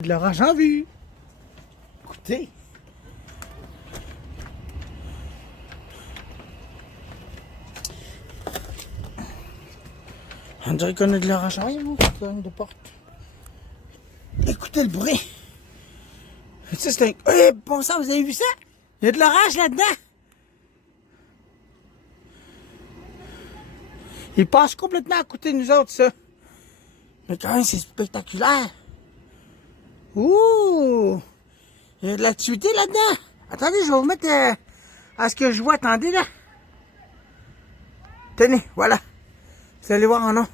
De l'orage en vue. Écoutez. On dirait qu'on a de l'orage en vue, de porte. Écoutez le bruit. Ça, c'est un... Eh, bon sang, vous avez vu ça? Il y a de l'orage là-dedans. Il passe complètement à côté de nous autres, ça. Mais quand même, c'est spectaculaire. Ouh! Il y a de l'activité là-dedans. Attendez, je vais vous mettre à ce que je vois. Attendez, là. Tenez, voilà. Vous allez voir en nom.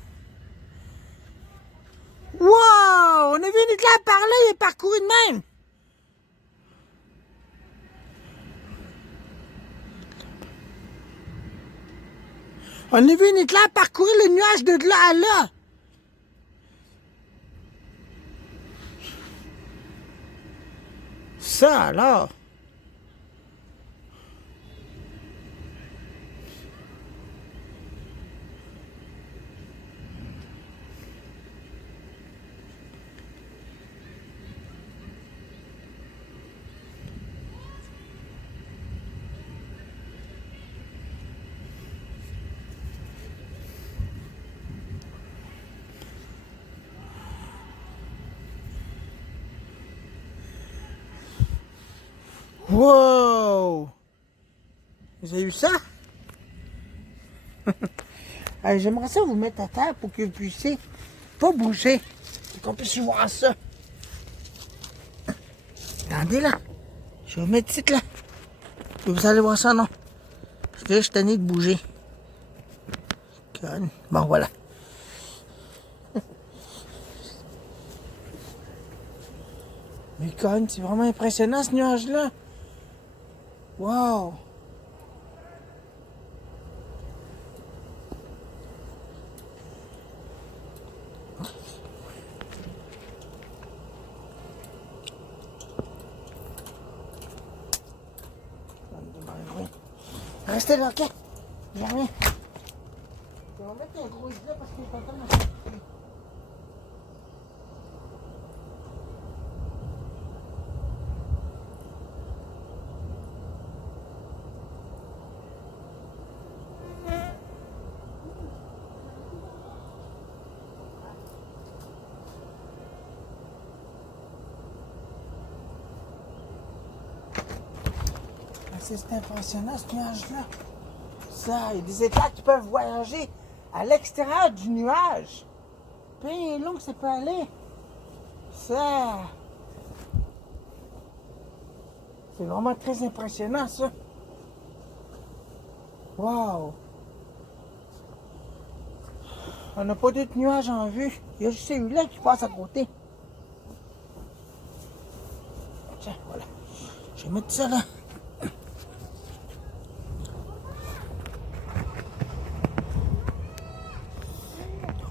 Wow! On a vu une éclair par là, il est parcouru de même. On a vu une éclair parcourir le nuage de là à là. Ça alors. Wow! Vous avez vu ça? Allez, j'aimerais ça vous mettre à terre pour que vous puissiez pas bouger. Et qu'on puisse voir ça. Attendez là. Je vais vous mettre ici là. Et vous allez voir ça, non? Parce que là, je suis tanné de bouger. Conne. Bon, voilà. Mais conne, c'est vraiment impressionnant ce nuage-là. Wow! Restez là, ok? J'ai rien. Je vais mettre un gros là parce qu'il est pas temps de... C'est impressionnant ce nuage-là. Ça, il y a des éclairs qui peuvent voyager à l'extérieur du nuage. Bien long que ça peut aller. Ça. C'est vraiment très impressionnant, ça. Wow. On n'a pas d'autres nuages en vue. Il y a juste celui-là qui passe à côté. Tiens, voilà. Je vais mettre ça là.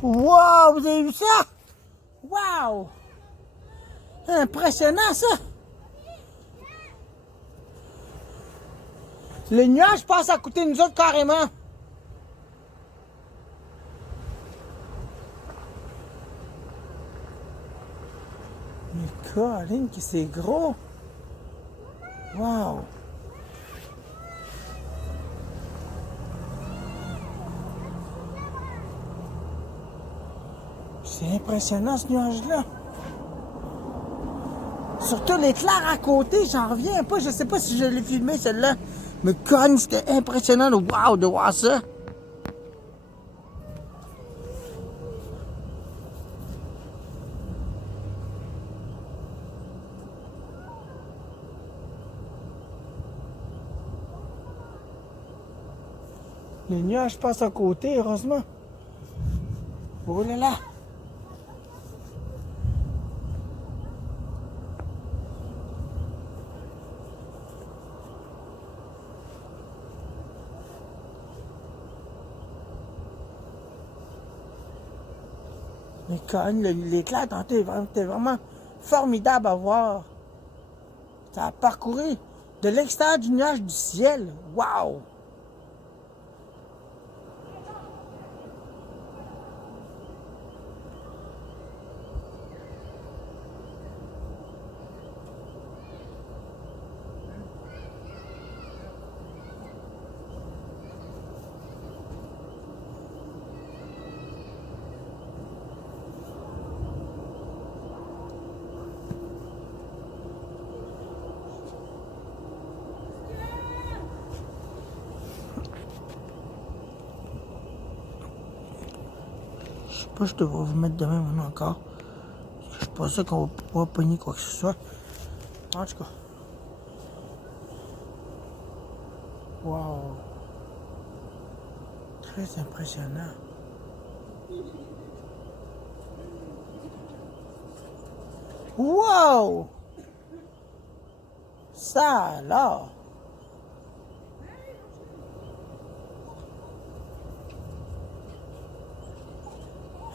Wow, vous avez vu ça? Wow! Impressionnant, ça! Le nuage passe à côté de nous autres carrément. Mais Colin, que c'est gros! Wow! C'est impressionnant ce nuage-là. Surtout l'éclair à côté, j'en reviens pas. Je sais pas si je l'ai filmé celle-là. Mais Colin, c'était impressionnant de voir ça. Le nuage passe à côté, heureusement. Oh là là! Mais quand l'éclair tantôt était vraiment formidable à voir. Ça a parcouru de l'extérieur du nuage du ciel. Wow! pas, je devrais vous mettre demain maintenant encore. Je suis pas sûr qu'on va pouvoir pogner quoi que ce soit. En tout cas. Wow. Très impressionnant. Wow! Ça alors!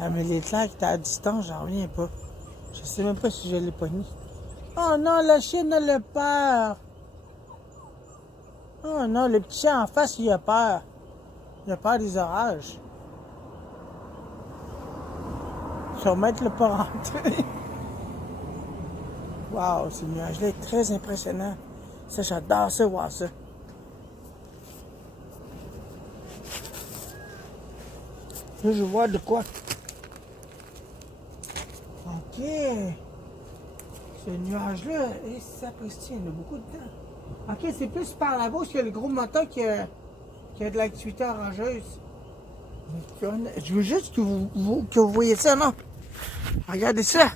Ah, mais l'éclair qui était à distance, j'en reviens pas. Je sais même pas si je l'ai pogné. Oh non, la chienne, elle a peur. Oh non, le petit chien en face, il a peur. Il a peur des orages. Sûrement le pas rentrer. Wow, ce nuage-là est très impressionnant. Ça, j'adore ça, voir ça. Là, je vois de quoi. Ok. Ce nuage-là, et ça il y en a beaucoup de temps. Ok, c'est plus par là-bas qu'il y a le gros moteur qui a de l'activité orageuse. Je veux juste que vous voyez ça, non? Regardez ça.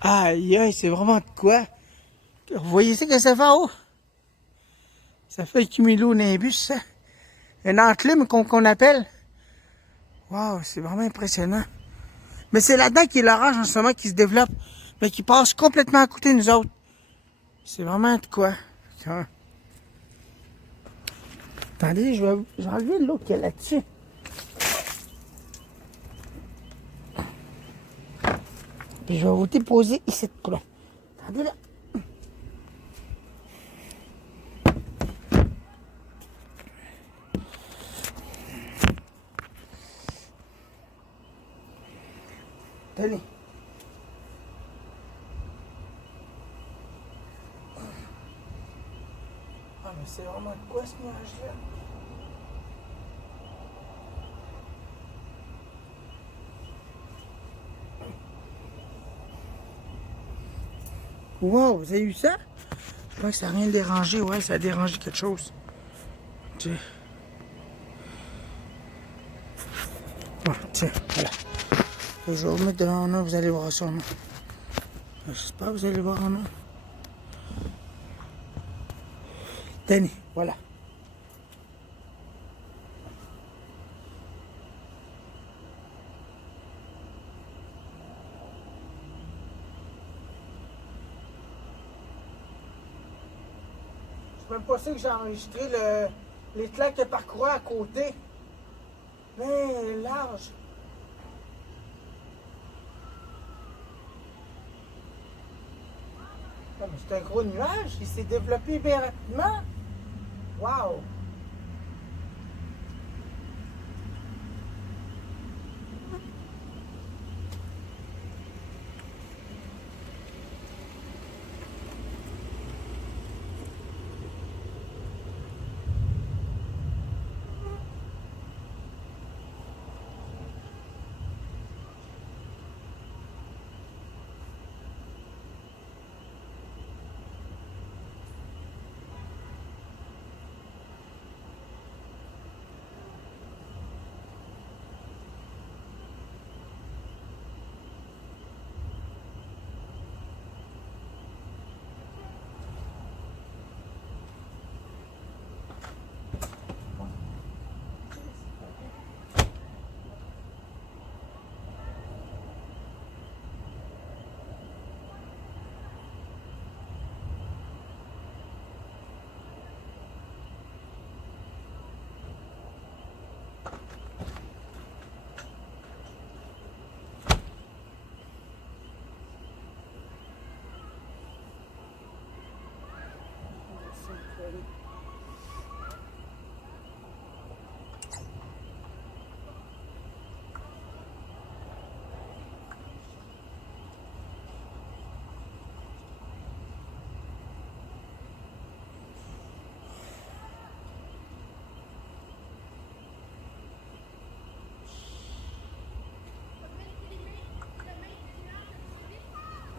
Aïe, aïe, c'est vraiment de quoi? Vous voyez ça que ça fait en haut? Ça fait le cumulonimbus, ça. Un enclume qu'on appelle. Waouh, c'est vraiment impressionnant. Mais c'est là-dedans qu'il y a l'orage en ce moment qui se développe, mais qui passe complètement à côté de nous autres. C'est vraiment de quoi? Tiens. Attendez, je vais enlever l'eau qu'il y a là-dessus. Puis je vais vous déposer ici de quoi. Attendez là. Tenez. Ah, mais c'est vraiment de quoi ce nuage-là? Wow, vous avez vu ça? Je crois que ça n'a rien dérangé. Ouais, ça a dérangé quelque chose. Tiens. Bon, tiens, voilà. Je vais vous mettre devant nous, vous allez voir ça. J'espère que vous allez voir en nous. Tenez, voilà. C'est même pas ça que j'ai enregistré l'éclat qui a parcouru à côté. Mais large. Non, mais c'est un gros nuage. Il s'est développé bien rapidement. Wow!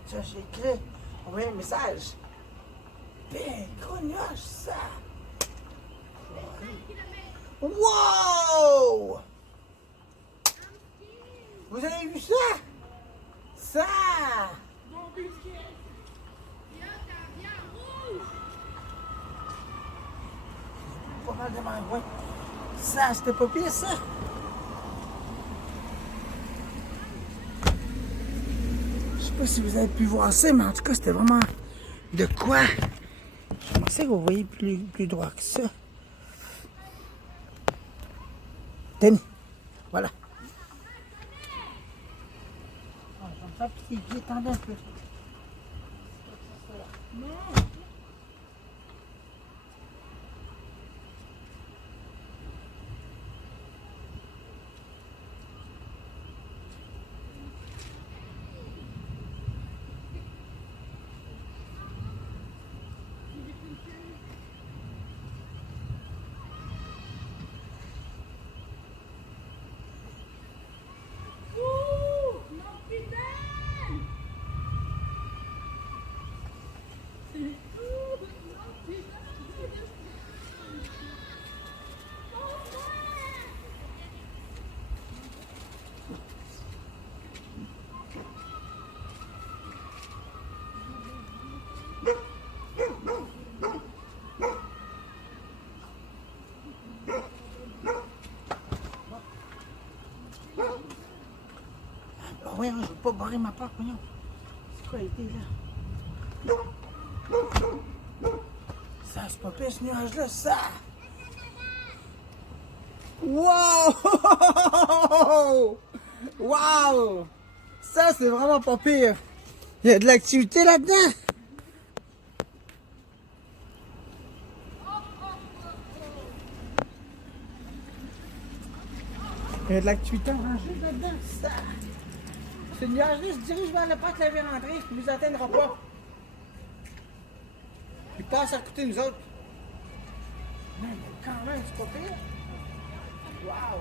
Tiens, j'ai écrit. Envoyé un message. Ben, gros nuage, ça. Wow! Vous avez vu ça? Ça! Pas mal de maingouins. Ça, c'était pas pire, ça. Je sais pas si vous avez pu voir ça, mais en tout cas, c'était vraiment de quoi. Je pensais que vous voyez plus droit que ça. Tenez, voilà. Je vais me faire petit pied, attendez un peu. Voyons, je ne veux pas barrer ma porte, voyons. C'est quoi été là? Ça, c'est pas pire ce nuage-là, ça! Wow! Wow! Ça, c'est vraiment pas pire. Il y a de l'activité là-dedans. Il y a de l'activité orangée là-dedans, ça! Ce nuage-là se dirige vers le parc La Vérandrée. Il ne nous atteindra pas. Il passe à côté de nous autres. Mais quand même, c'est pas pire. Wow!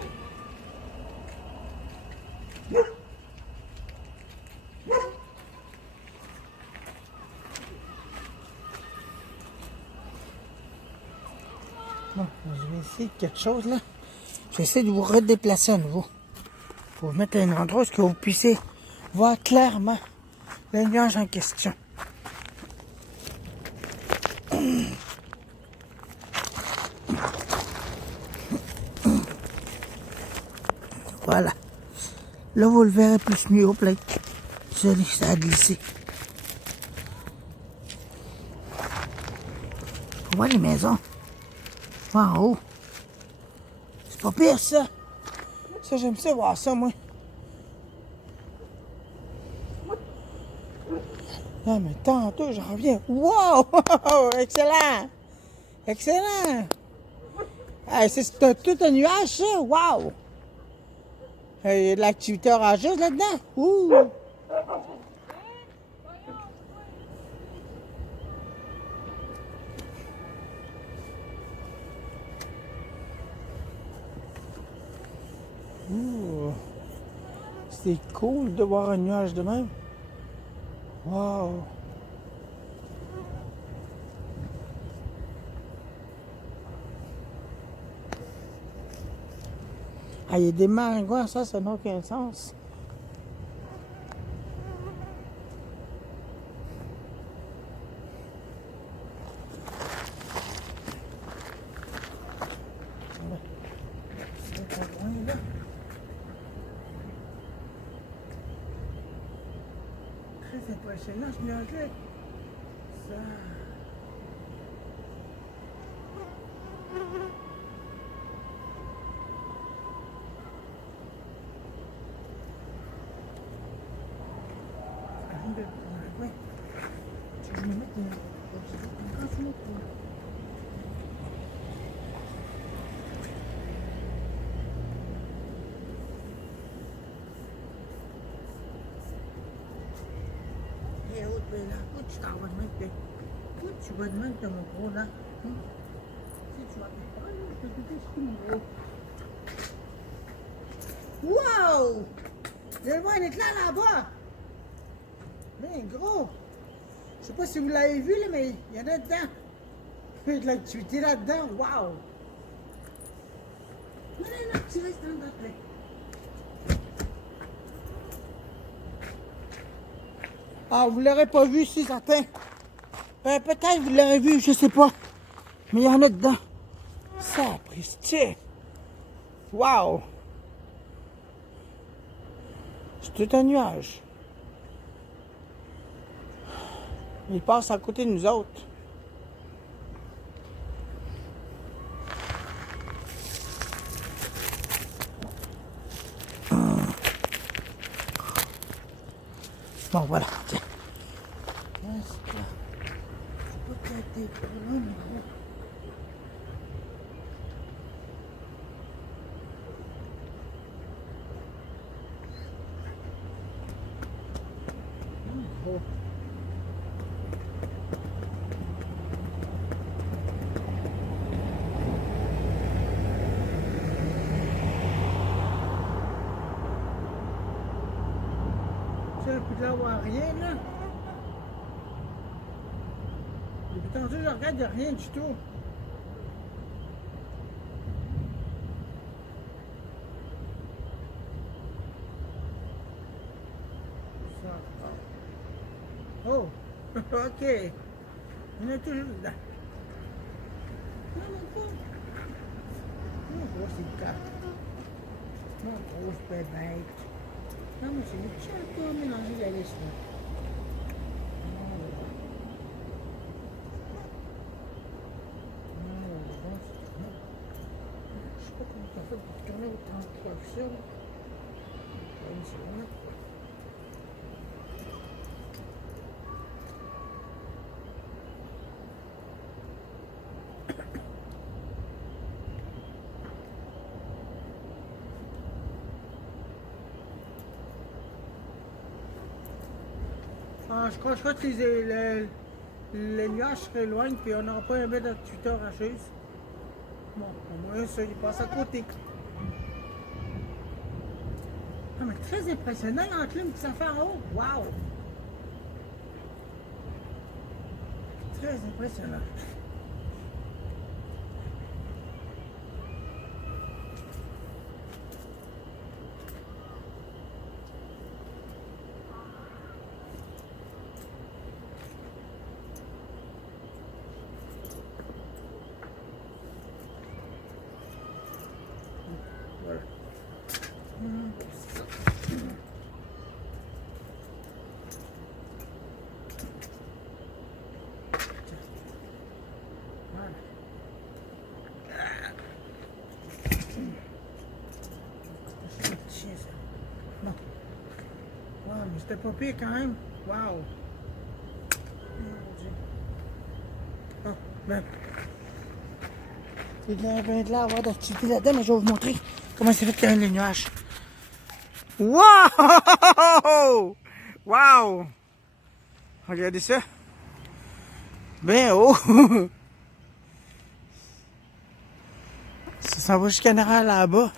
Bon, je vais essayer quelque chose là. Je vais essayer de vous redéplacer à nouveau. Pour vous mettre à un endroit où vous puissiez voir clairement le nuage en question. Voilà. Là, vous le verrez plus mieux au plaque. Ça a glissé. Faut voir les maisons. En haut. C'est pas pire, ça. Ça, j'aime ça voir ça, moi. Non, mais tantôt, j'en reviens. Wow! Excellent! Excellent! Hey, c'est tout un nuage, ça? Wow! Il y a de l'activité orageuse là-dedans. Ouh! Ouh! C'est cool de voir un nuage de même. Wow! Ah, il y a des maringouins, ça n'a aucun sens. Très impressionnant ce nuage-là. Ça. Ouais. Je vais me mettre où tu t'en vas de même, où tu vas de même, t'as mon gros là. Si tu vas pas, je te dis, c'est mon gros. Wow! Vous allez voir un éclair là-bas. Bien gros. Je sais pas si vous l'avez vu, là, mais il y en a dedans. Il y a de l'activité là-dedans. Wow! Non, tu restes dans notre. Ah, vous l'aurez pas vu, c'est certain. Ben, peut-être vous l'aurez vu, je sais pas. Mais il y en a dedans. Sapristi! Wow! C'est tout un nuage. Il passe à côté de nous autres. Bon, voilà. Tiens. Est-ce que... Je peux peut-être pas loin, mais bon. Oh. Tu sais, plus de là, on voit rien, là. Depuis tantôt, je regarde, il n'y a rien du tout. Ça, oh, ok. On est toujours dedans. Non, mais pas. Non, gros, c'est le cas. Non, grosse bébête. Non, mais c'est le petit un peu mélangé la liste. Je sais pas comment t'as fait pour tourner autant de fois que ça. Une seconde. Ah, je crois que les nuages se rééloignent puis on n'aura pas un bête d'activité orageuse. Bon, au moins ça, il passe à côté. Ah, mais très impressionnant l'enclume qui s'en fait en haut. Wow! Très impressionnant. Voilà. Voilà. C'est un chien, ça. Bon. Wow, mais c'était pas pire quand même. Wow. Mon Dieu. Ah, ben. Il y a bien de là à avoir d'activité là-dedans, mais je vais vous montrer comment c'est fait quand même les nuages. Wow! Wow! Regardez ça. Ben haut. Ça s'en va jusqu'en arrière là-bas.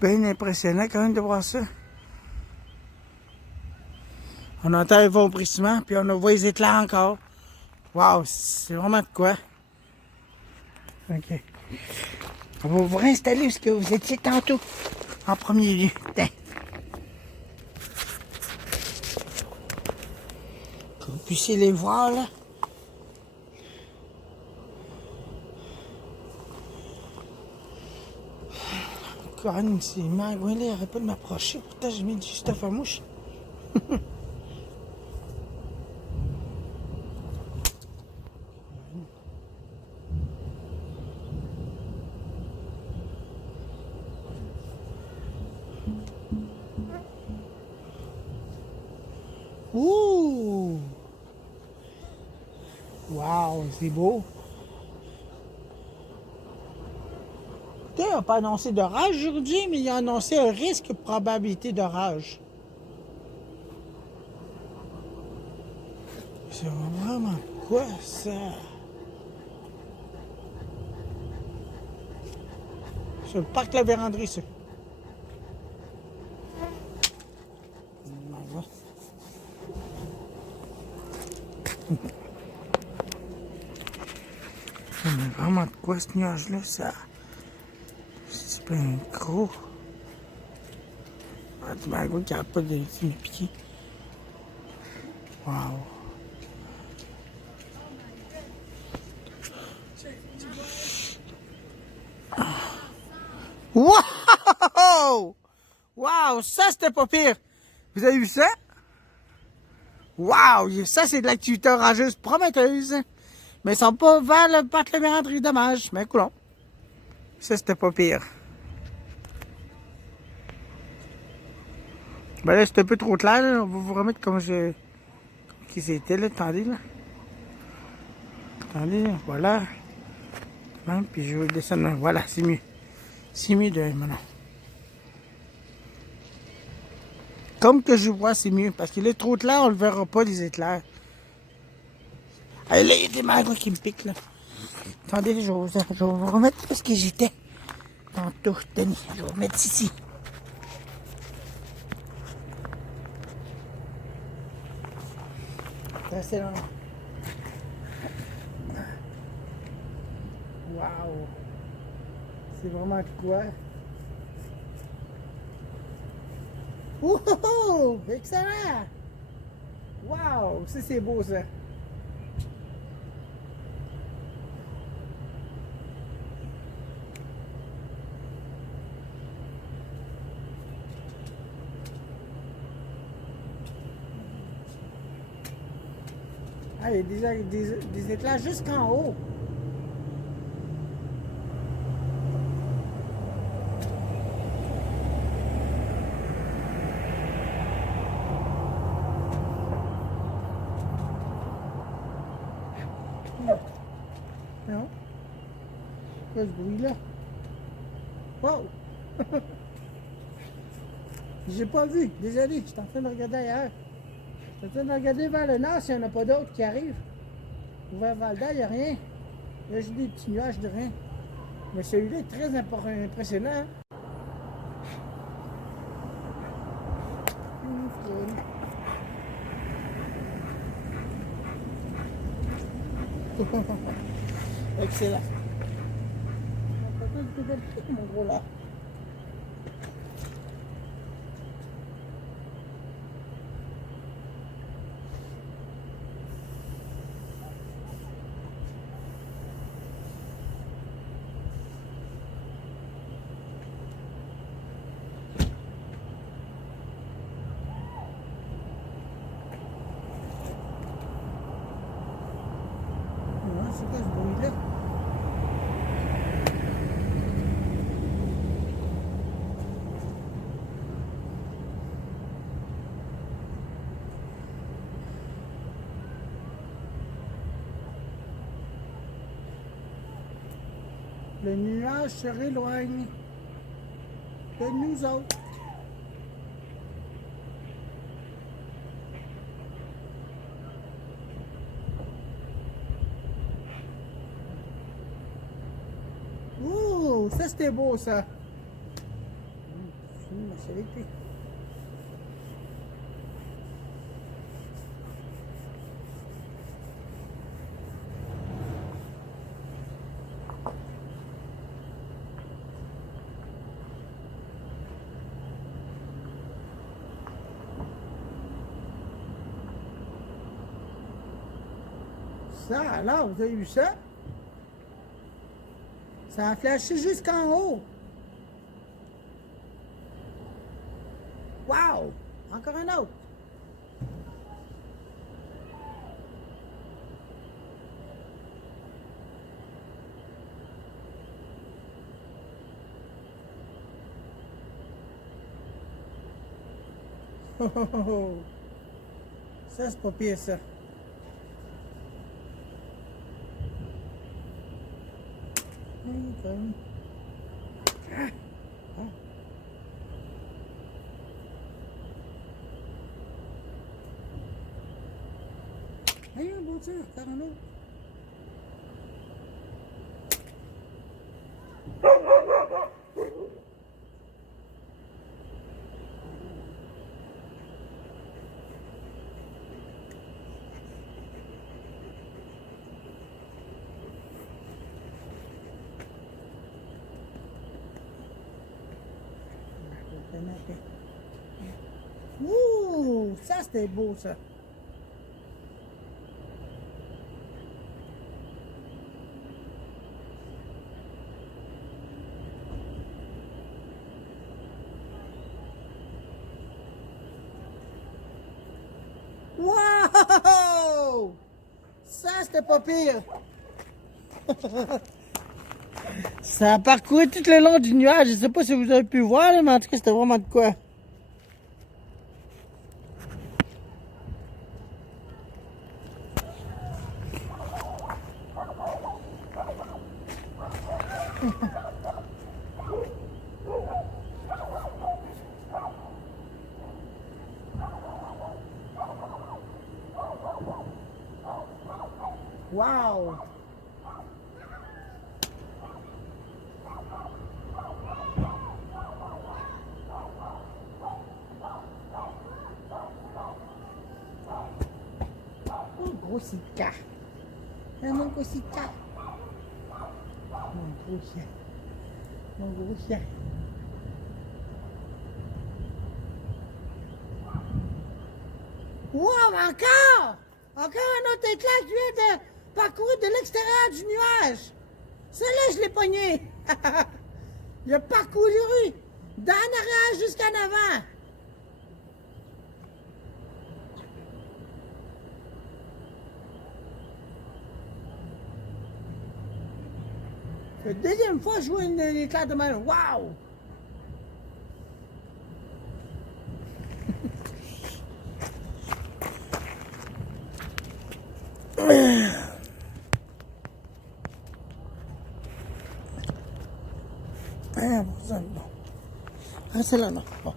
Ben impressionnant quand même de voir ça. On entend un vombrissement, puis on voit les éclats encore. Wow, c'est vraiment de quoi. Ok. On va vous réinstaller où ce que vous étiez tantôt, en premier lieu. Tiens. Que vous puissiez les voir, là. Corinne, c'est magouin, là, il arrête pas de m'approcher. Pourtant, j'ai mis du stuff à mouche. Ouh! Wow, c'est beau. Écoutez, on n'a pas annoncé d'orage aujourd'hui, mais il a annoncé un risque probabilité d'orage. C'est vraiment quoi ça? Sur le parc La Vérandrie, ça. Mais vraiment de quoi ce nuage-là, ça? C'est bien gros. du magot qui n'arrête pas de me piquer. Wow. Wow! Wow! Ça, c'était pas pire. Vous avez vu ça? Wow! Ça, c'est de l'activité orageuse prometteuse. Mais ils sont pas vers le parc La Vérandrie, dommage. Mais coulons. Ça, c'était pas pire. Ben là, c'est un peu trop clair, là. On va vous remettre comme qu'ils étaient, là. Attendez, là. Attendez, là. Voilà. Hein, puis je vais le descendre. Voilà, c'est mieux. C'est mieux de maintenant. Comme que je vois, c'est mieux. Parce qu'il est trop clair, on le verra pas, les éclairs. Allez, là, il y a des magrets qui me piquent, là. Attendez, je vais vous remettre où ce que j'étais. Tantôt, Denis. Je vais vous remettre ici. C'est long. Wow! C'est vraiment quoi? Wouhou! Excellent! Wow! Ça, c'est beau, ça. Ah, il y a des éclairs jusqu'en haut. Non? Quel bruit-là? Wow! J'ai pas vu. Désolé, je suis en train de regarder ailleurs. Je suis en train de regarder vers le nord s'il n'y en a pas d'autres qui arrivent. Vers Val-d'Or, il n'y a rien. Là, j'ai des petits nuages de rien. Mais celui-là est très impressionnant. Excellent. Mon gros là. C'est quoi ce bruit-là? Le nuage se rééloigne de nous autres. Ouh, ça c'était beau ça. C'est une spécialité. Ça, alors, vous avez vu ça? Ça a flashé jusqu'en haut. Wow! Encore un autre. Oh, oh, oh, oh. Ça, c'est pas pire, ça. Ah, ah. Hey, un beau tir, encore un autre. Ouh, ça c'était beau ça. Wow! Ça c'était pas pire. Ça a parcouru tout le long du nuage. Je sais pas si vous avez pu voir, là, mais en tout cas, c'était vraiment de quoi. Wow! Un gros sika. Un gros sika. Mon gros chien. Mon gros chien. Wow, encore! Encore un autre éclat qui vient de parcourir de l'extérieur du nuage. Celui-là, je l'ai pogné. Il a parcouru d'en arrière jusqu'en avant. C'est la deuxième fois que je vois une éclair de même. Wow! Ah, bon, ça, non. Ah, c'est là, non. Bon.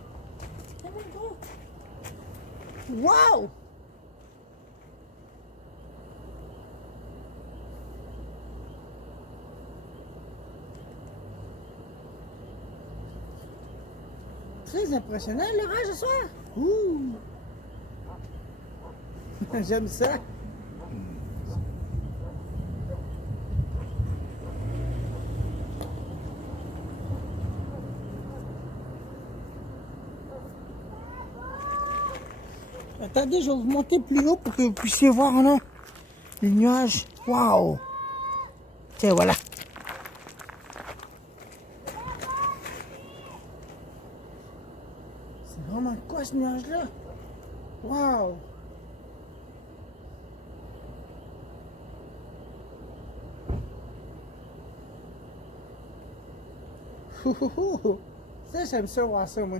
Wow! Très impressionnant l'orage ce soir. Ouh! J'aime ça. Attendez, je vais vous monter plus haut pour que vous puissiez voir là, les nuages. Waouh! Tiens, voilà. C'est vraiment quoi ce nuage-là? Waouh! Ça, j'aime ça voir ça, moi.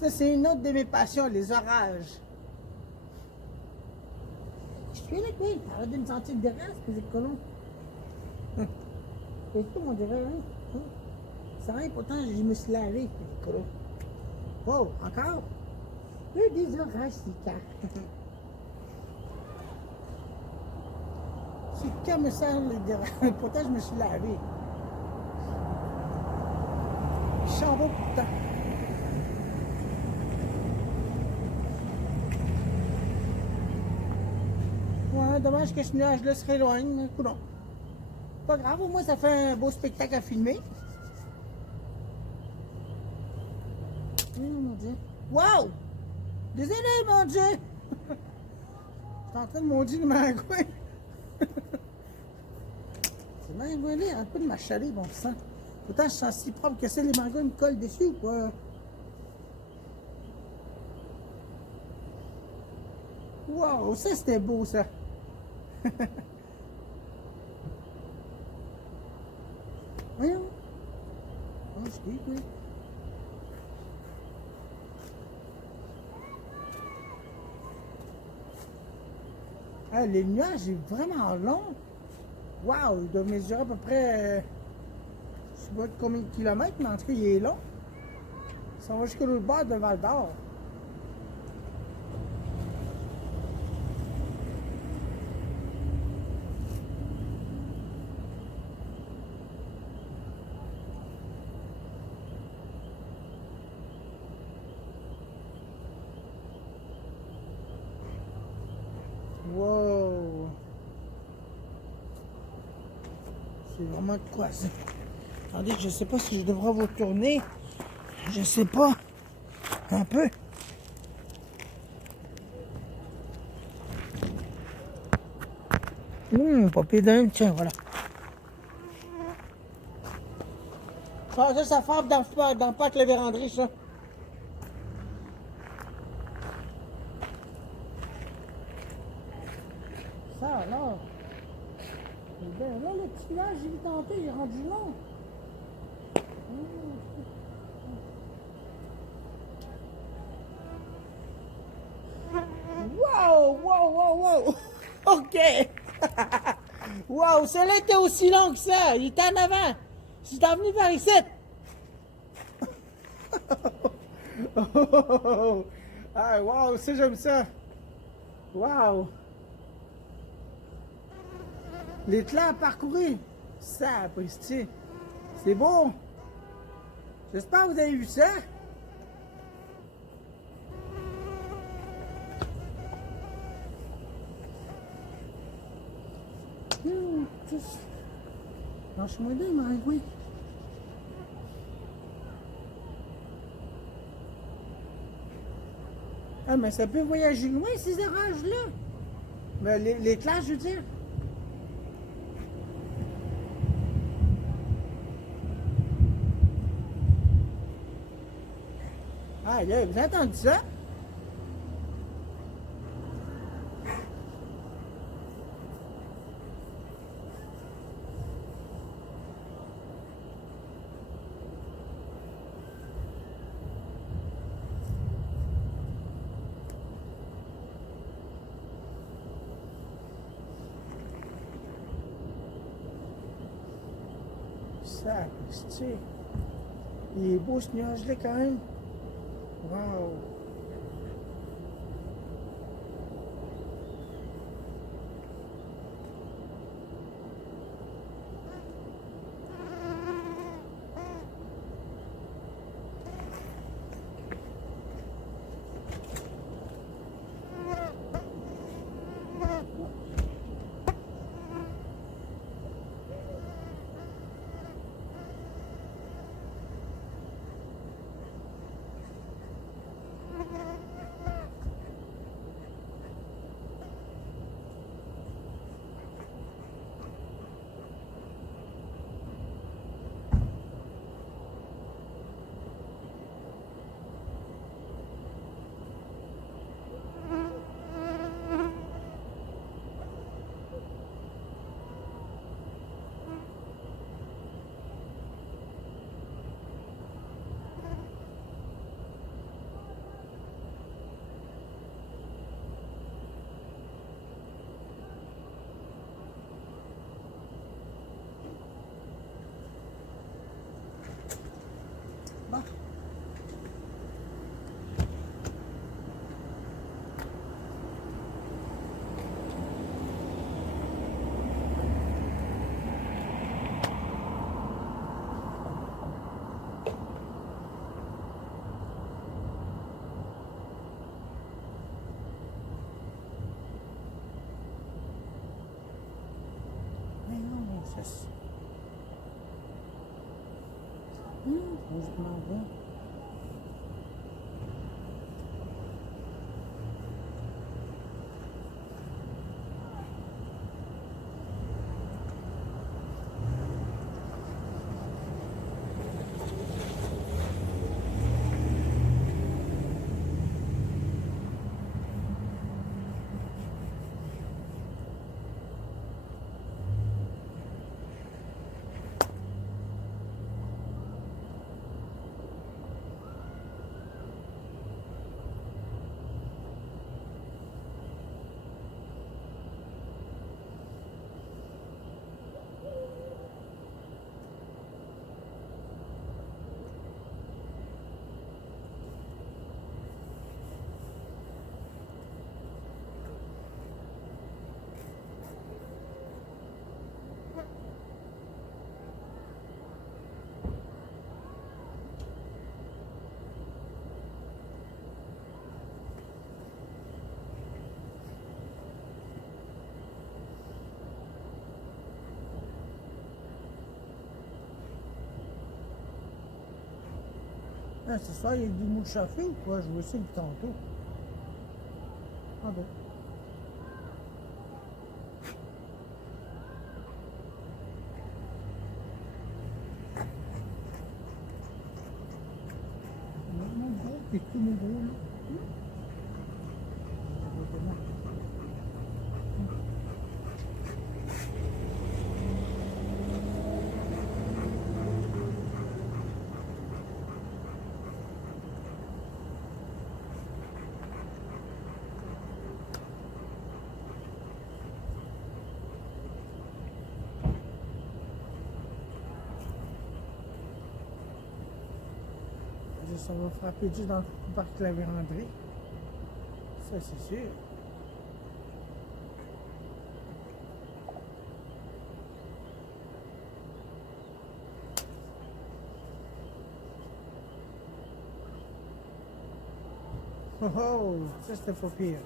Ça, c'est une autre de mes passions, les orages. Je suis là, quoi. Arrête de me sentir derrière, c'est des colons. C'est tout mon derrière, hein? C'est rien, pourtant, je me suis lavé, les colons. Oh, encore? Oui, des orages, c'est calme. C'est comme ça, les derrière. Pourtant, je me suis lavé. Chambon, pourtant. Ouais, dommage que ce nuage-là se rééloigne. Coudonc. Pas grave, au moins ça fait un beau spectacle à filmer. Oh mon Dieu. Wow! Désolé, mon Dieu! Je suis en train de maudire le maringouin. C'est maringouiné, un peu de m'achaler, bon sang. Pourtant, je sens si propre que ça, les maringouins me collent dessus ou quoi? Wow, ça c'était beau ça! Voyons! Oh, je dis, oui. Ah, les nuages est vraiment long. Wow, il doit mesurer à peu près, je sais pas combien de kilomètres, mais en tout cas, il est long. Ça va jusqu'au bord de Val d'Or. Wow! C'est vraiment de quoi ça? Attendez, je sais pas si je devrais vous tourner. Je sais pas. Un peu. Pas pire d'un, tiens, voilà. Ah, ça frappe dans le parc La Vérandrie, ça. Ça, alors. Eh bien, là, le petit village, j'ai vu tantôt, il est rendu long. Wow, wow, wow, wow. OK. Wow, celui-là était aussi long que ça. Il était en avant. Je suis venu par ici. Ah, wow, ça, j'aime ça. Wow. Les clans à parcourir. Ça, Pristi. C'est beau. J'espère que vous avez vu ça. Lâche-moi deux, mais oui. Ah, mais ça peut voyager loin, ces orages-là. Mais les clans, je veux dire. Ah, là, vous avez entendu ça? Ça, c'est... Il est beau ce nuage-là quand même. Wow! Bon. Mais non, mais ça... On se demande bien. Ah, ce soir, il y a des mouches chauffées ou quoi? Je vois ça depuis tantôt. Ah ben. Mon gros, t'es tout mon gros, là. Ça va frapper juste dans le parc de la véranderie. Ça, c'est sûr. Oh oh, ça c'était pas pire.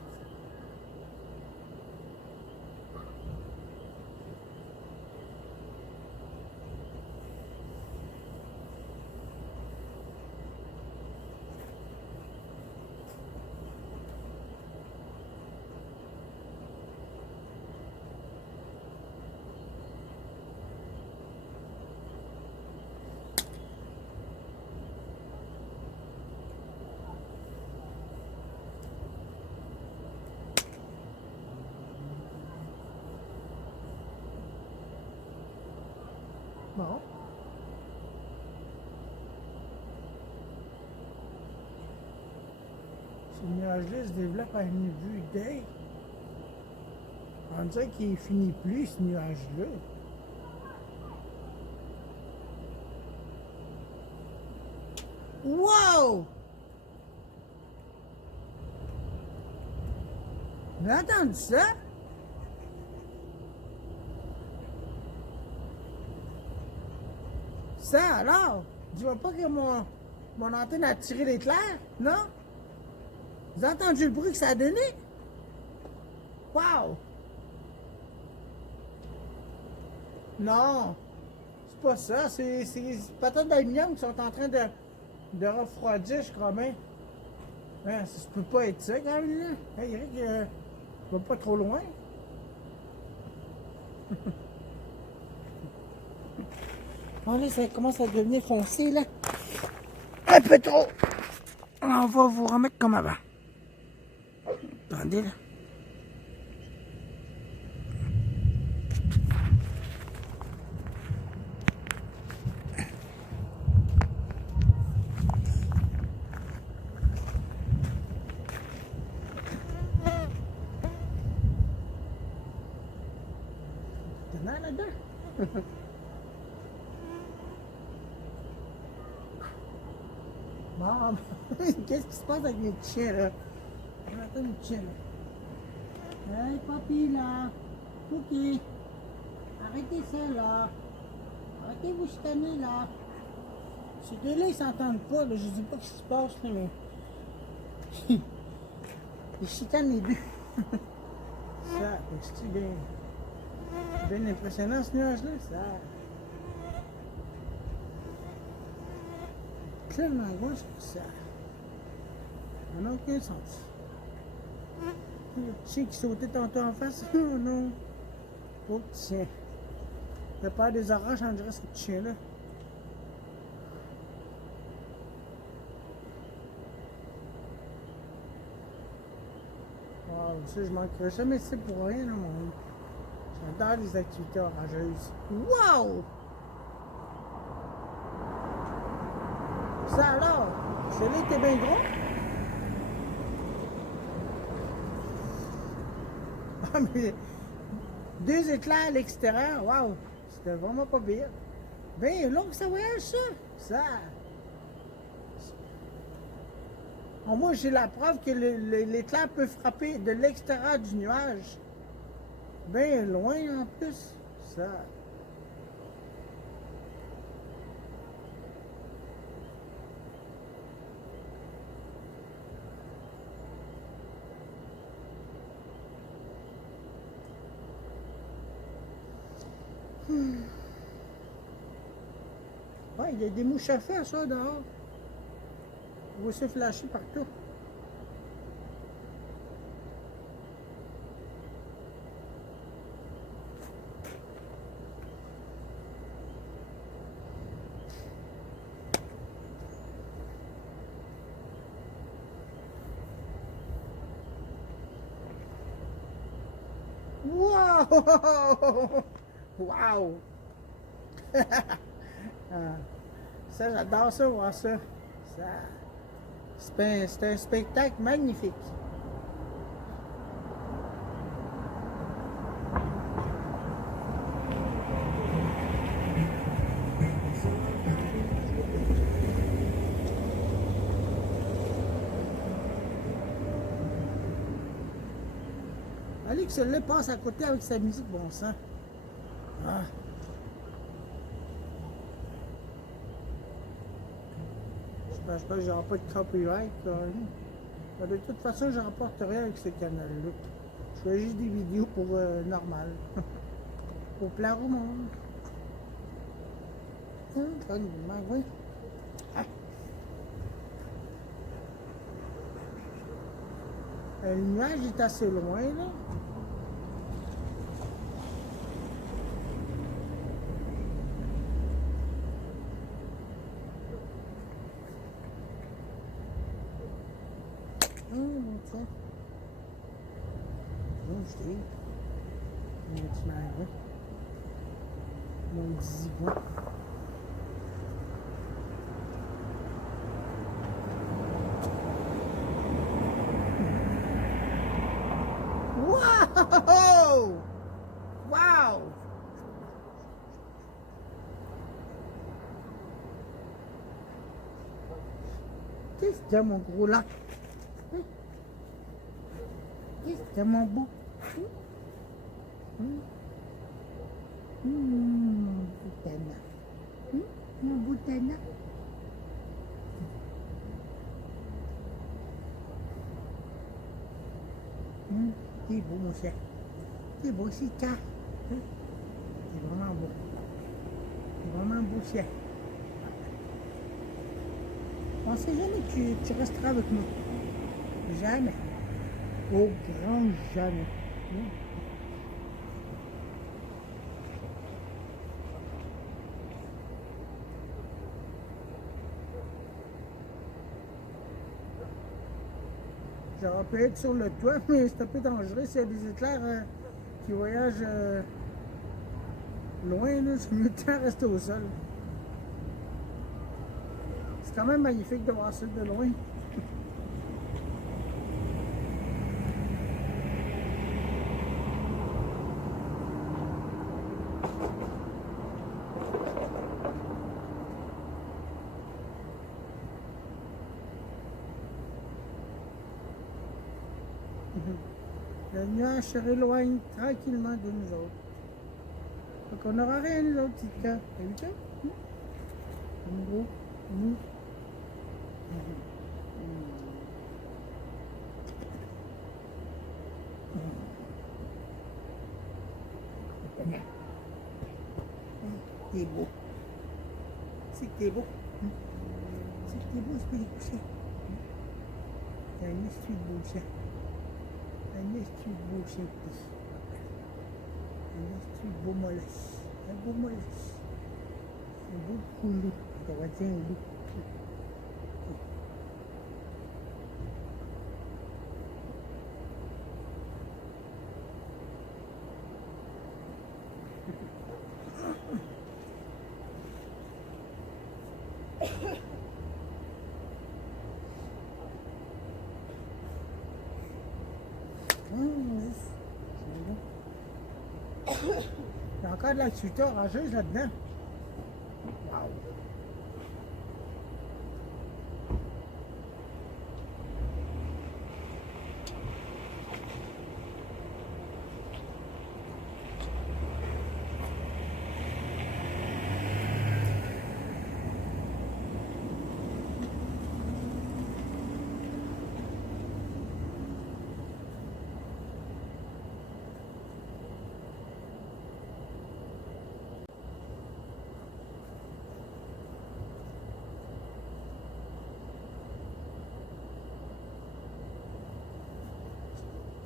Bon. Ce nuage-là se développe à une vue d'œil. On dirait qu'il finit plus, ce nuage-là. Wow! Vous avez entendu ça? Ça alors? Dis-moi pas que mon antenne a tiré l'éclair, non? Vous avez entendu le bruit que ça a donné? Wow! Non! C'est pas ça, c'est peut-être d'aluminium qui sont en train de refroidir, je crois bien. Ben, ça peut pas être ça, quand même, là. Hey, Eric, va pas trop loin. Bon, là, ça commence à devenir foncé, là. Un peu trop. On va vous remettre comme avant. Attendez, là. Tenant là-dedans. Bon, qu'est-ce qui se passe avec mes chiens, là? Attends, mes chiens, là. Hey, papy, là. Cookie. Arrêtez ça, là. Arrêtez vous chicaner, là. Ces deux-là, ils s'entendent pas, là. Je dis pas ce qui se passe, là, mais... ils chicanent les deux. Ça, c'est bien impressionnant, ce nuage-là, ça... Tellement gauche que ça n'a aucun sens. Le chien qui sautait tantôt en face, oh non. Oh chien. Le père des orages, on dirait ce petit chien-là. Wow, ça, je manquerai jamais ça pour rien, là, mon. J'adore les activités orageuses. Wow! Ça alors, celui-là était bien gros. Ah, mais 2 éclairs à l'extérieur, waouh, c'était vraiment pas pire. Ben long que ça voyage, ça. Ça. Au moins, j'ai la preuve que l'éclair peut frapper de l'extérieur du nuage. Ben loin en plus. Ça. Ouais, il y a des mouches à faire, ça, dehors. On voit ça flasher partout. Wow! Wow! Ah, ça, j'adore ça, voir ça. C'est un spectacle magnifique. Allez, que celui-là passe à côté avec sa musique, bon sang. Ah. Je pense que j'aurai pas de copyright. De toute façon, je rapporte rien avec ce canal-là. Je fais juste des vidéos pour normal. Pour plaire au monde. Oui. Ah. Le nuage est assez loin, là. Tiens. Bon, je dis. Mon petit marin. Mon zigon. Wow! Wow! Qu'est-ce qu'il y a, mon gros lac? Qu'est-ce qu'il y a, mon beau? Mon boutana. Mon boutana. C'est beau, mon cher. C'est beau, c'est ça. C'est vraiment beau. C'est vraiment beau, cher. On sait jamais que tu resteras avec nous. Jamais. Au grand jamais. J'aurais pu être sur le toit, mais c'est un peu dangereux s'il y a des éclairs qui voyagent loin. C'est mieux de rester au sol. C'est quand même magnifique de voir ça de loin. Le nuage se éloigne tranquillement de nous autres. Donc on n'aura rien nous autres, petit cas. T'as vu ça? En gros, nous. T'es beau. C'est que t'es beau. C'est que t'es beau, ce petit coucher. T'as un esprit de beau chien. Un esprit de beau chien petit. Un esprit de beau molosse. Un beau molosse. Un beau poulou. On va dire un loup. Il y a encore de l'activité orageuse là-dedans. Wow!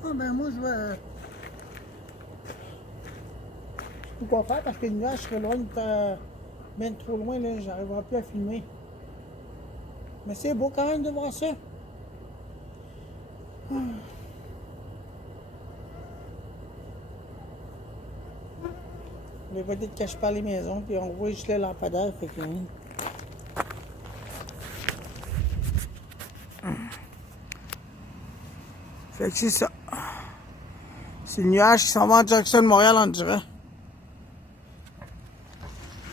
Ah ben moi je vais... Je sais pas quoi faire parce que le nuage serait loin de... bien trop loin, là, j'arriverai plus à filmer. Mais c'est beau quand même de voir ça. Les vedettes ne cachent pas les maisons, puis on voit juste le lampadaire, fait que... Fait que c'est ça. C'est le nuage qui s'en va en Jackson, Montréal, on dirait.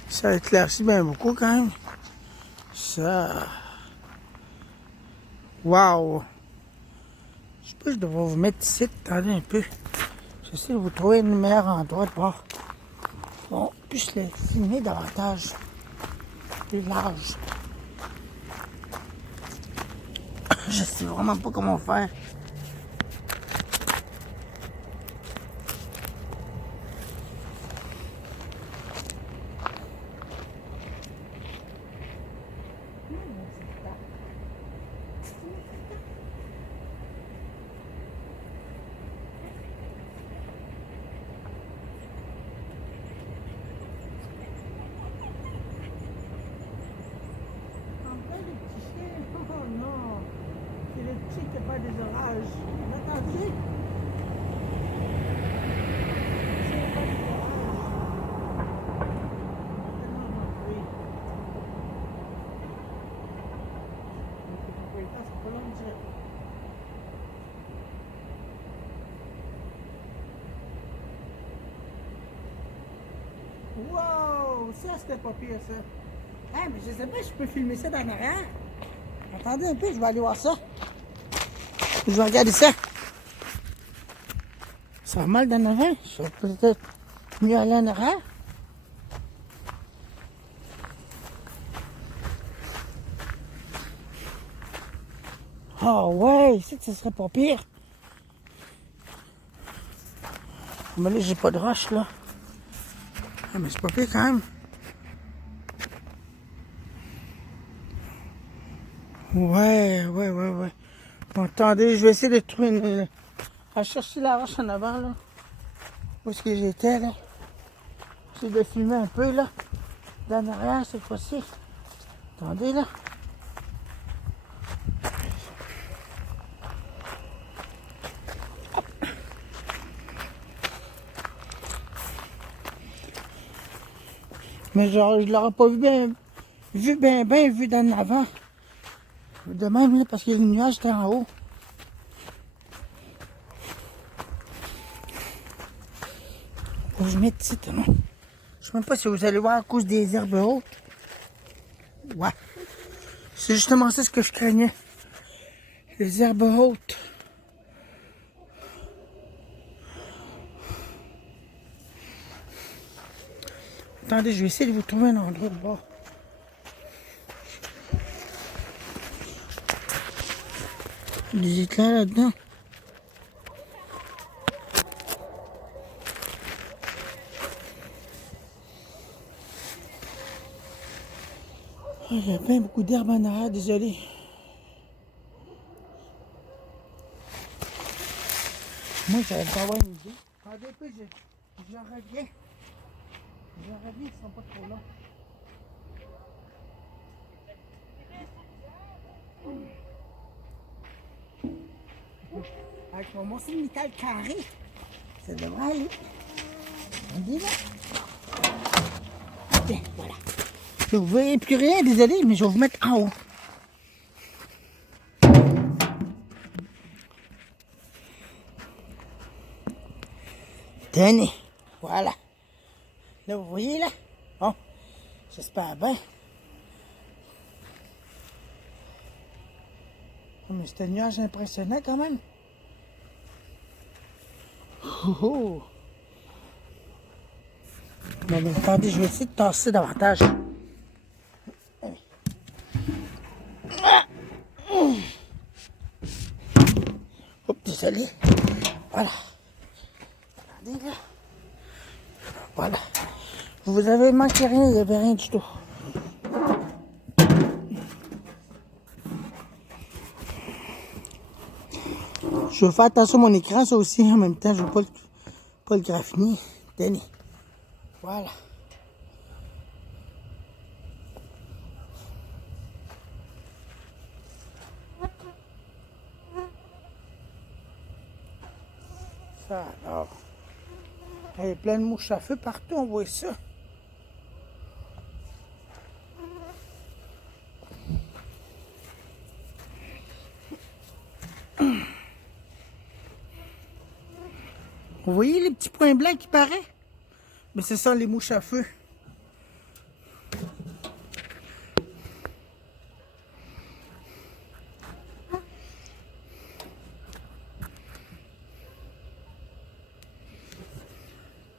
Ça éclaircit bien beaucoup quand même. Ça... Wow! Je sais pas, je devrais vous mettre ici, attendez un peu. J'essaie de vous trouver une meilleure endroit de voir. Bon, puis je l'ai filmé davantage. Plus large. Je sais vraiment pas comment faire. Oh non! C'est le petit qui fait des orages. Vous entendez? C'est pas des orages. Tellement rentré. C'est pas long de dire. Wow! Ça, c'était pas pire, ça. Ah, mais je sais pas si je peux filmer ça dans l'arrière. Attendez un peu, je vais aller voir ça. Je vais regarder ça. Ça va mal dans l'arrière. Je vais peut-être mieux aller en arrière. Ah ouais, ici, ça serait pas pire. Mais là, j'ai pas de roche, là. Ah, mais c'est pas pire quand même. Ouais. Bon, attendez, je vais essayer de trouver une... À chercher la roche en avant, là. Où est-ce que j'étais, là. J'essaie de filmer un peu, là. D'en arrière, cette fois-ci. Attendez, là. Mais genre, je l'aurais pas vu vu d'en avant. De même, là, parce que le nuage était en haut. Faut que je mette ici, non? Je sais même pas si vous allez voir à cause des herbes hautes. Ouais. C'est justement ça ce que je craignais. Les herbes hautes. Attendez, je vais essayer de vous trouver un endroit de bord. Des éclairs là-dedans. Il y a bien beaucoup d'herbes en arrière, désolé. Moi, j'avais pas avoir une idée. Attendez un peu, je reviens. Je reviens, ils sont pas trop longs. Avec mon morceau de métal carré, ça devrait aller. Regardez là. Tiens, voilà. Je ne verrai plus rien, désolé, mais je vais vous mettre en haut. Tenez, voilà. Là, vous voyez, là? Bon, j'espère bien. Oh, mais c'est un nuage impressionnant quand même. Oh. Non, mais attendez, je vais essayer de tasser davantage. Oups, désolé. Voilà. Attendez, là. Voilà. Vous avez manqué rien, il n'y avait rien du tout. Je veux faire attention à mon écran, ça aussi. En même temps, je veux pas le graffiner. Tenez. Voilà. Ça alors. Il y a plein de mouches à feu partout, on voit ça. Vous voyez les petits points blancs qui paraissent? Mais ce sont les mouches à feu.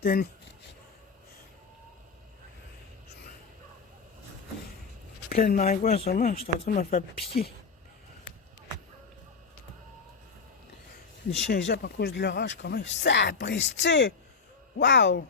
Tenez. Plein de maringouins sur moi, je suis en train de me faire piquer. Les chiens jappent à cause de l'orage quand même. Sapristi! Wow!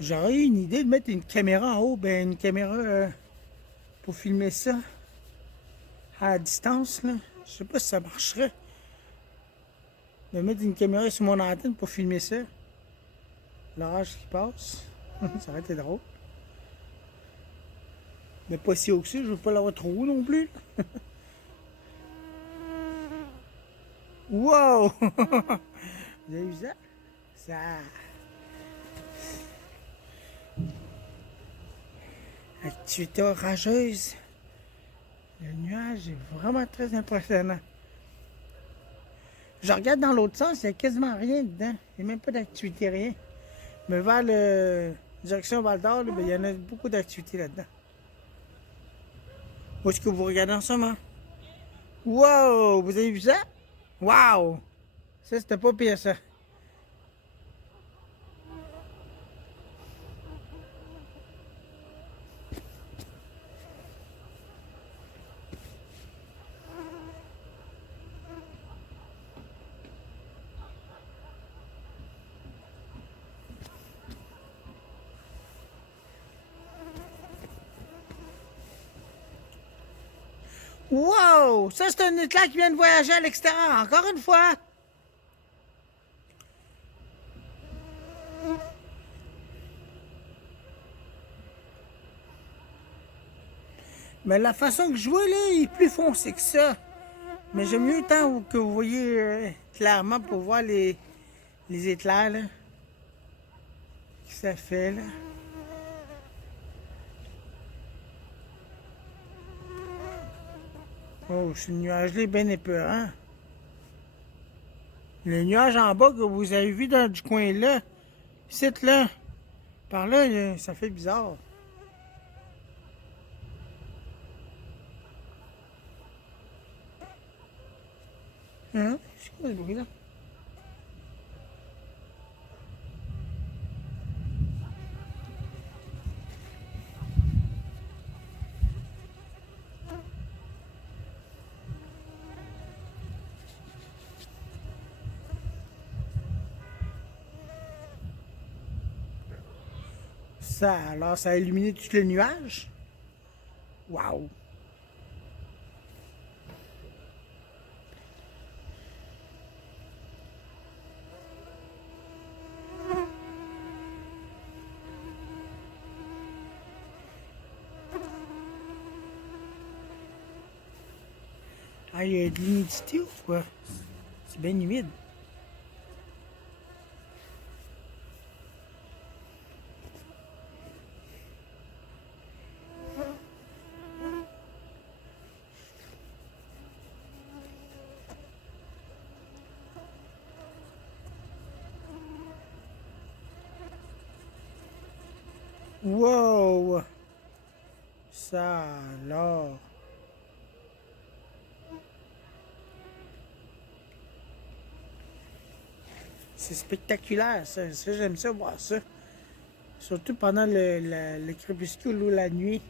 J'aurais eu une idée de mettre une caméra en haut, ben une caméra pour filmer ça à distance, là. Je sais pas si ça marcherait. De mettre une caméra sur mon antenne pour filmer ça. L'orage qui passe. Ça aurait été drôle. Mais pas si haut que ça, je veux pas l'avoir trop haut non plus. Wow! Vous avez vu ça? Ça. Activité orageuse. Le nuage est vraiment très impressionnant. Je regarde dans l'autre sens, il n'y a quasiment rien dedans. Il n'y a même pas d'activité, rien. Mais vers la direction Val d'Or, ben, il y en a beaucoup d'activités là-dedans. Où est-ce que vous regardez en ce moment? Wow! Vous avez vu ça? Wow! Ça, c'était pas pire, ça. Wow! Ça, c'est un éclair qui vient de voyager à l'extérieur, encore une fois. Mais la façon que je vois, là, il est plus foncé que ça. Mais j'aime mieux tant que vous voyez clairement pour voir les éclairs, là, que ça fait, là. Oh, ce nuage-là est bien épeurant. Le nuage en bas que vous avez vu dans du coin là, c'est là, par là, ça fait bizarre. Hein? C'est quoi ce bruit-là? Ça, alors, ça a illuminé tout le nuage. Waouh! Ah, il y a de l'humidité ou quoi? C'est bien humide. Wow! Ça, alors. C'est spectaculaire, ça j'aime ça, voir ça. Surtout pendant le crépuscule ou la nuit.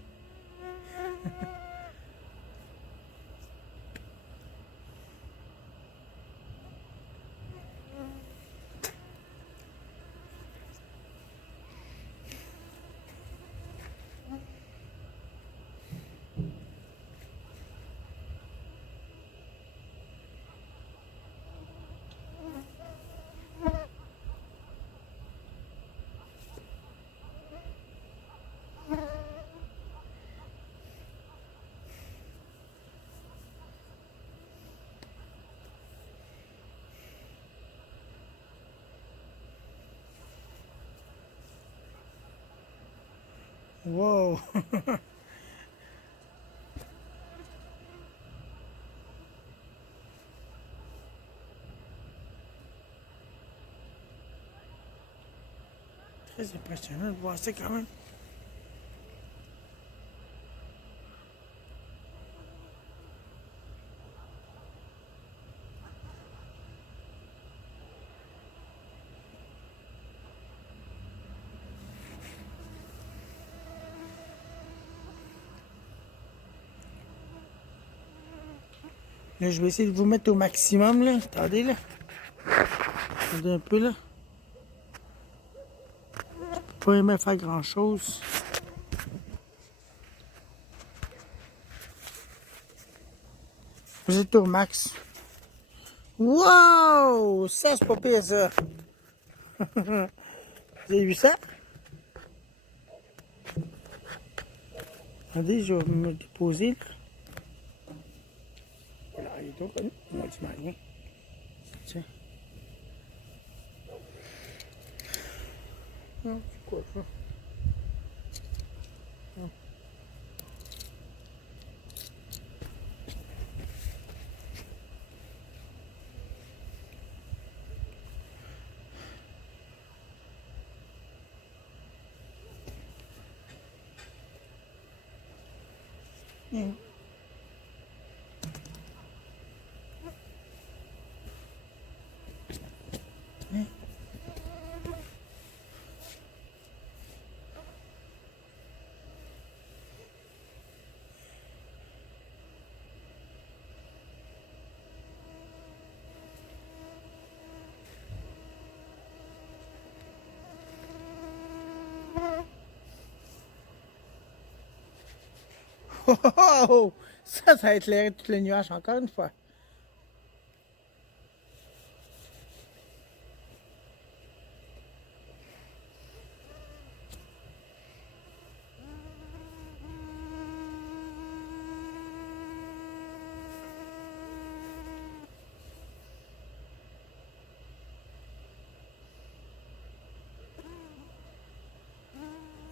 Wow! Très impressionnant de voir ça quand même. Là, je vais essayer de vous mettre au maximum, là. Attendez, là. Attendez un peu, là. Pas aimer faire grand-chose. Vous êtes au max. Wow! Ça, c'est pas pire, ça. Vous avez vu ça? Attendez, je vais me déposer, là. Voilà, il est tout connu. On a du marin. Tiens. Non, c'est quoi ça? Non. Mmh. Mmh. Oh, oh, oh! Ça va éclairer tout le nuage encore une fois.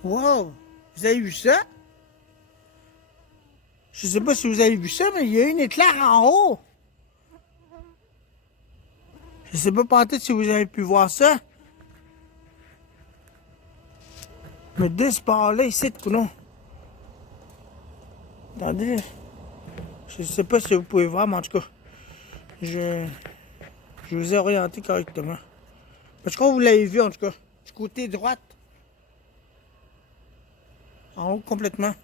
Wow! Vous avez vu ça? Je sais pas si vous avez vu ça, mais il y a une éclair en haut. Je sais pas peut-être si vous avez pu voir ça. Mais de ce bord-là, ici, de coulon. Attendez. Je sais pas si vous pouvez voir, mais en tout cas, je vous ai orienté correctement. Mais je crois que vous l'avez vu, en tout cas. Du côté droite. En haut, complètement.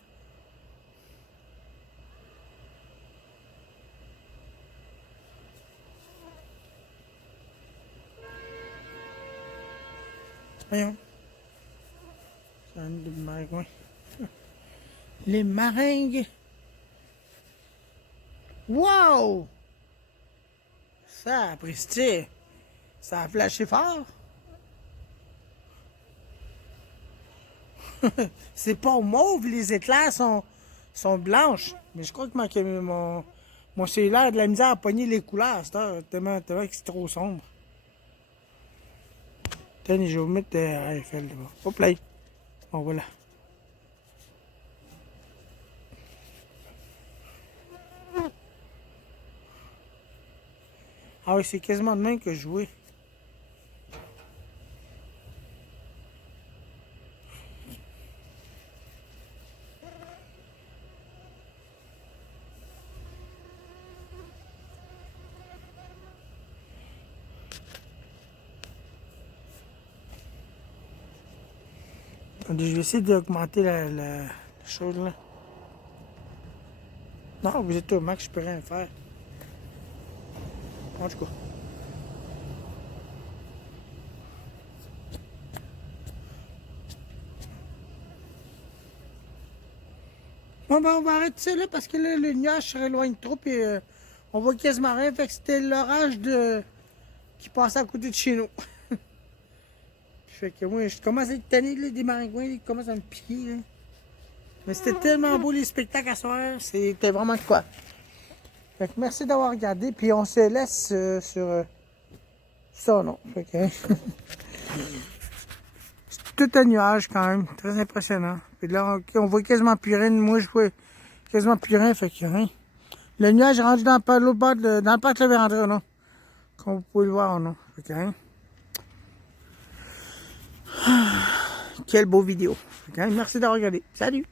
Voyons. Ça a des maringouins. Les meringues. Wow! Ça, Presti, ça a flashé fort. C'est pas mauve, les éclairs sont blanches. Mais je crois que mon cellulaire a de la misère à pogner les couleurs, tellement que c'est trop sombre. Tenez, je vais vous mettre à Eiffel là-bas. Hop là. Bon, voilà. Ah oui, c'est quasiment de même que jouer. Attendez, je vais essayer d'augmenter la chose là. Non, vous êtes au max, je peux rien faire. En tout cas. Bon, ben, on va arrêter ça là parce que là, le nuage se éloigne trop et on voit quasiment rien. Fait que c'était l'orage qui passait à côté de chez nous. Fait que moi, je commence à être tanné là, des maringouins, ils commencent à me piquer. Là. Mais c'était tellement beau les spectacles à soir, c'était vraiment de quoi. Fait que merci d'avoir regardé, puis on se laisse sur ça, non. Fait que, c'est tout un nuage quand même, très impressionnant. Puis là, on voit quasiment plus rien. Moi, je vois quasiment plus rien, fait que rien. Le nuage est rendu dans l'autre bord, dans le parc de la Vérandra, là. Comme vous pouvez le voir, là. Fait que rien. Quelle beau vidéo. Fait que, hein, merci d'avoir regardé. Salut!